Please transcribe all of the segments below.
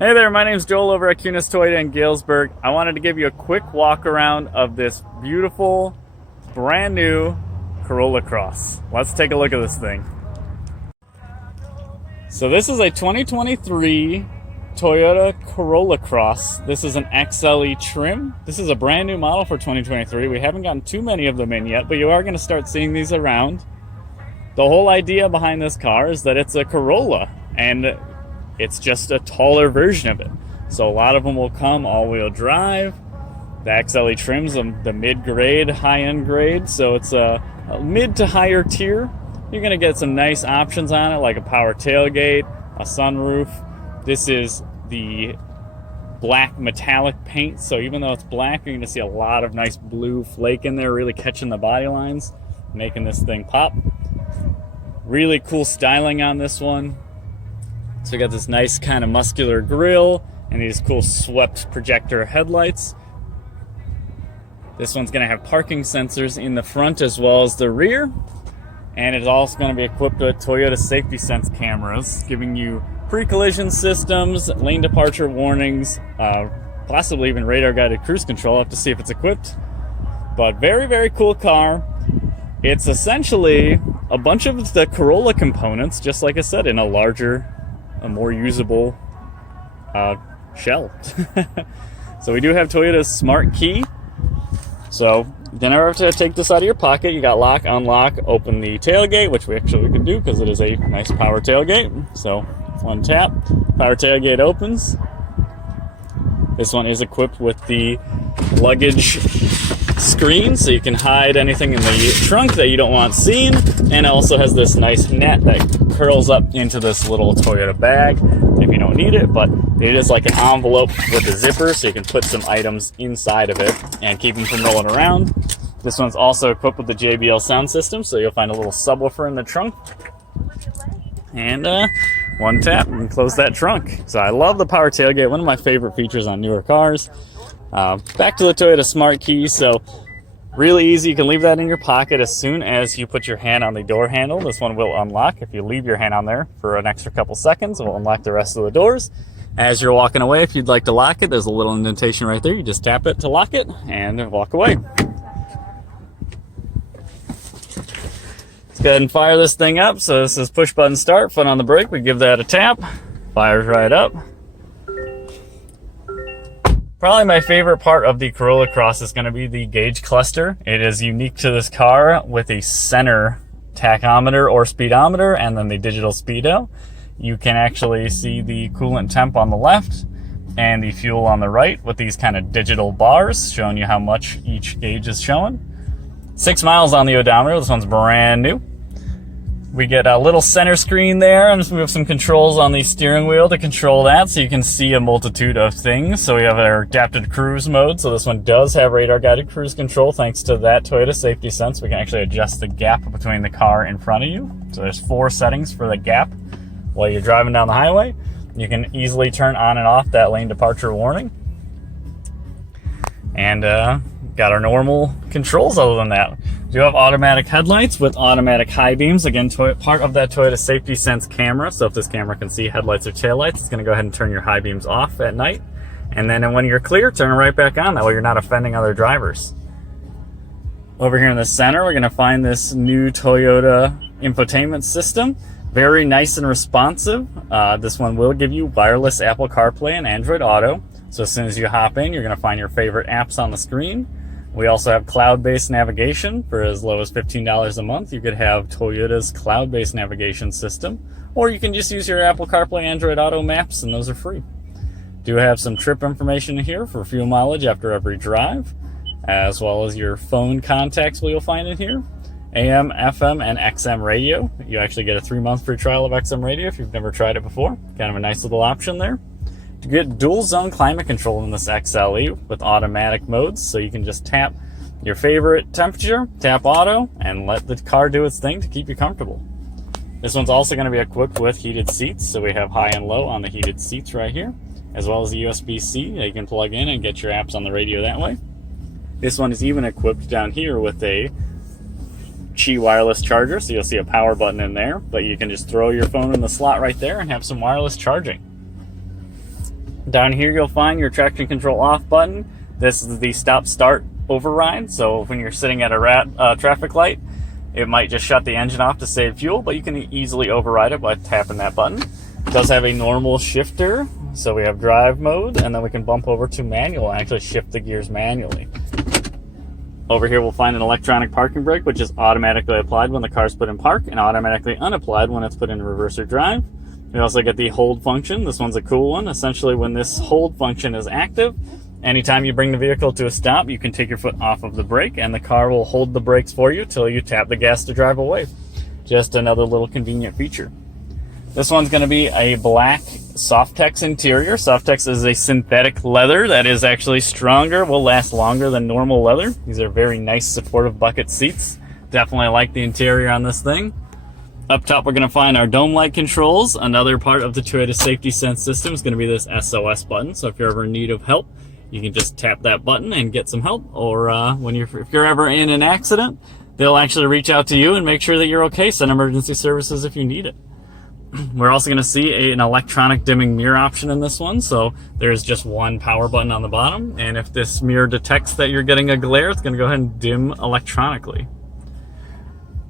Hey there, my name's Joel over at Kunes Toyota in Galesburg. I wanted to give you a quick walk around of this beautiful, brand new Corolla Cross. Let's take a look at this thing. So this is a 2023 Toyota Corolla Cross. This is an XLE trim. This is a brand new model for 2023. We haven't gotten too many of them in yet, but you are going to start seeing these around. The whole idea behind this car is that it's a Corolla, and it's just a taller version of it. So a lot of them will come all-wheel drive. The XLE trim's the mid-grade, high-end grade, so it's a mid to higher tier. You're going to get some nice options on it, like a power tailgate, a sunroof. This is the black metallic paint, so even though it's black, you're going to see a lot of nice blue flake in there, really catching the body lines, making this thing pop. Really cool styling on this one. So we got this nice kind of muscular grille and these cool swept projector headlights. This one's going to have parking sensors in the front as well as the rear. And it's also going to be equipped with Toyota Safety Sense cameras, giving you pre-collision systems, lane departure warnings, possibly even radar guided cruise control. I'll have to see if it's equipped. But very, very cool car. It's essentially a bunch of the Corolla components, just like I said, in a larger, a more usable shell. So we do have Toyota's smart key. So you never have to take this out of your pocket. You got lock, unlock, open the tailgate, which we actually can do because it is a nice power tailgate. So one tap, power tailgate opens. This one is equipped with the luggage screen, so you can hide anything in the trunk that you don't want seen, and it also has this nice net that curls up into this little Toyota bag if you don't need it, but it is like an envelope with a zipper, so you can put some items inside of it and keep them from rolling around. This one's also equipped with the JBL sound system, so you'll find a little subwoofer in the trunk, and one tap and close that trunk. So I love the power tailgate, one of my favorite features on newer cars. Back to the Toyota Smart Key, so really easy. You can leave that in your pocket as soon as you put your hand on the door handle. This one will unlock. If you leave your hand on there for an extra couple seconds, it will unlock the rest of the doors. As you're walking away, if you'd like to lock it, there's a little indentation right there. You just tap it to lock it and walk away. Let's go ahead and fire this thing up. So this is push button start, foot on the brake. We give that a tap, fires right up. Probably my favorite part of the Corolla Cross is going to be the gauge cluster. It is unique to this car with a center tachometer or speedometer and then the digital speedo. You can actually see the coolant temp on the left and the fuel on the right with these kind of digital bars showing you how much each gauge is showing. 6 miles on the odometer. This one's brand new. We get a little center screen there, and we have some controls on the steering wheel to control that, so you can see a multitude of things. So we have our adaptive cruise mode, so this one does have radar guided cruise control thanks to that Toyota Safety Sense. We can actually adjust the gap between the car in front of you. So there's 4 settings for the gap while you're driving down the highway. You can easily turn on and off that lane departure warning. And got our normal controls other than that. We do have automatic headlights with automatic high beams. Again, part of that Toyota Safety Sense camera. So if this camera can see headlights or taillights, it's going to go ahead and turn your high beams off at night. And then when you're clear, turn it right back on. That way you're not offending other drivers. Over here in the center, we're going to find this new Toyota infotainment system. Very nice and responsive. This one will give you wireless Apple CarPlay and Android Auto. So as soon as you hop in, you're going to find your favorite apps on the screen. We also have cloud-based navigation. For as low as $15 a month, you could have Toyota's cloud-based navigation system, or you can just use your Apple CarPlay, Android Auto maps, and those are free. Do have some trip information here for fuel mileage after every drive, as well as your phone contacts you'll find in here. AM, FM, and XM radio. You actually get a 3-month free trial of XM radio if you've never tried it before. Kind of a nice little option there. To get dual zone climate control in this XLE with automatic modes, so you can just tap your favorite temperature, tap auto, and let the car do its thing to keep you comfortable. This one's also going to be equipped with heated seats, so we have high and low on the heated seats right here, as well as the USB-C that you can plug in and get your apps on the radio that way. This one is even equipped down here with a Qi wireless charger, so you'll see a power button in there, but you can just throw your phone in the slot right there and have some wireless charging. Down here you'll find your traction control off button. This is the stop start override, so when you're sitting at a traffic light, it might just shut the engine off to save fuel, but you can easily override it by tapping that button. It does have a normal shifter, so we have drive mode, and then we can bump over to manual and actually shift the gears manually. Over here we'll find an electronic parking brake, which is automatically applied when the car's put in park and automatically unapplied when it's put in reverse or drive. We also get the hold function. This one's a cool one. Essentially, when this hold function is active, anytime you bring the vehicle to a stop, you can take your foot off of the brake and the car will hold the brakes for you till you tap the gas to drive away. Just another little convenient feature. This one's going to be a black Softex interior. Softex is a synthetic leather that is actually stronger, will last longer than normal leather. These are very nice supportive bucket seats. Definitely like the interior on this thing. Up top we're going to find our dome light controls. Another part of the Toyota Safety Sense system is going to be this SOS button. So if you're ever in need of help, you can just tap that button and get some help. Or if you're ever in an accident, they'll actually reach out to you and make sure that you're okay. Send emergency services if you need it. We're also going to see an electronic dimming mirror option in this one. So there's just one power button on the bottom, and if this mirror detects that you're getting a glare, it's going to go ahead and dim electronically.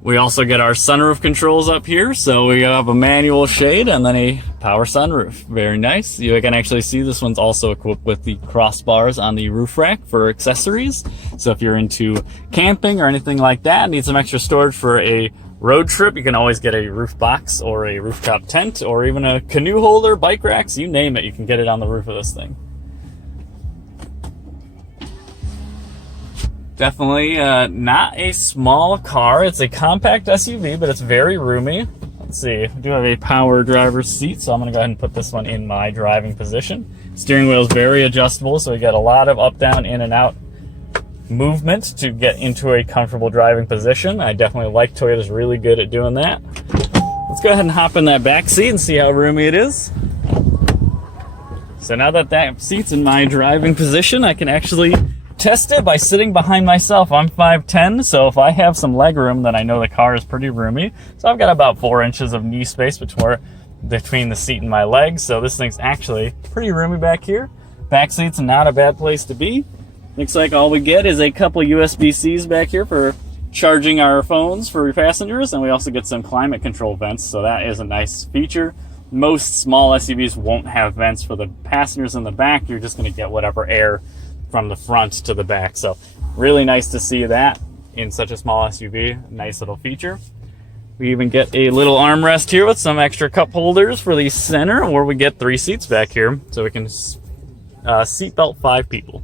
We also get our sunroof controls up here. So we have a manual shade and then a power sunroof. Very nice. You can actually see this one's also equipped with the crossbars on the roof rack for accessories. So if you're into camping or anything like that, need some extra storage for a road trip, you can always get a roof box or a rooftop tent or even a canoe holder, bike racks, you name it, you can get it on the roof of this thing. Definitely not a small car. It's a compact SUV, but it's very roomy. Let's see, I do have a power driver's seat, so I'm going to go ahead and put this one in my driving position. Steering wheel is very adjustable, so we got a lot of up, down, in, and out movement to get into a comfortable driving position. I definitely like Toyota's really good at doing that. Let's go ahead and hop in that back seat and see how roomy it is. So now that that seat's in my driving position, I can actually test it by sitting behind myself. I'm 5'10", so if I have some leg room, then I know the car is pretty roomy. So I've got about 4 inches of knee space between the seat and my legs, so this thing's actually pretty roomy back here. Back seat's not a bad place to be. Looks like all we get is a couple USB-Cs back here for charging our phones for passengers, and we also get some climate control vents, so that is a nice feature. Most small SUVs won't have vents for the passengers in the back. You're just going to get whatever air from the front to the back, so really nice to see that in such a small SUV. Nice little feature. We even get a little armrest here with some extra cup holders for the center, or we get 3 seats back here, so we can seatbelt 5 people.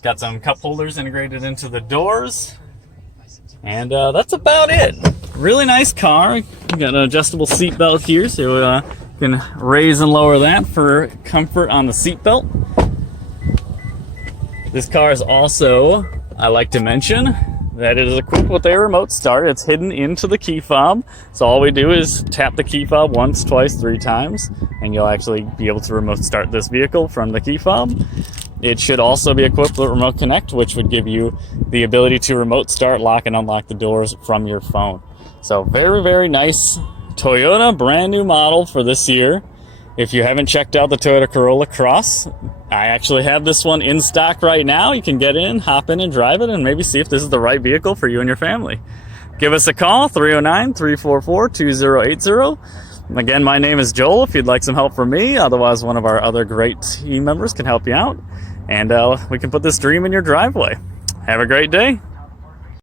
Got some cup holders integrated into the doors, and that's about it. Really nice car. We got an adjustable seat belt here, so you can raise and lower that for comfort on the seat belt. This car is also, I like to mention, that it is equipped with a remote start. It's hidden into the key fob, so all we do is tap the key fob once, twice, 3 times, and you'll actually be able to remote start this vehicle from the key fob. It should also be equipped with Remote Connect, which would give you the ability to remote start, lock, and unlock the doors from your phone. So very, very nice Toyota, brand new model for this year. If you haven't checked out the Toyota Corolla Cross, I actually have this one in stock right now. You can get in, hop in, and drive it, and maybe see if this is the right vehicle for you and your family. Give us a call, 309-344-2080. Again, my name is Joel. If you'd like some help from me, otherwise one of our other great team members can help you out, and we can put this dream in your driveway. Have a great day.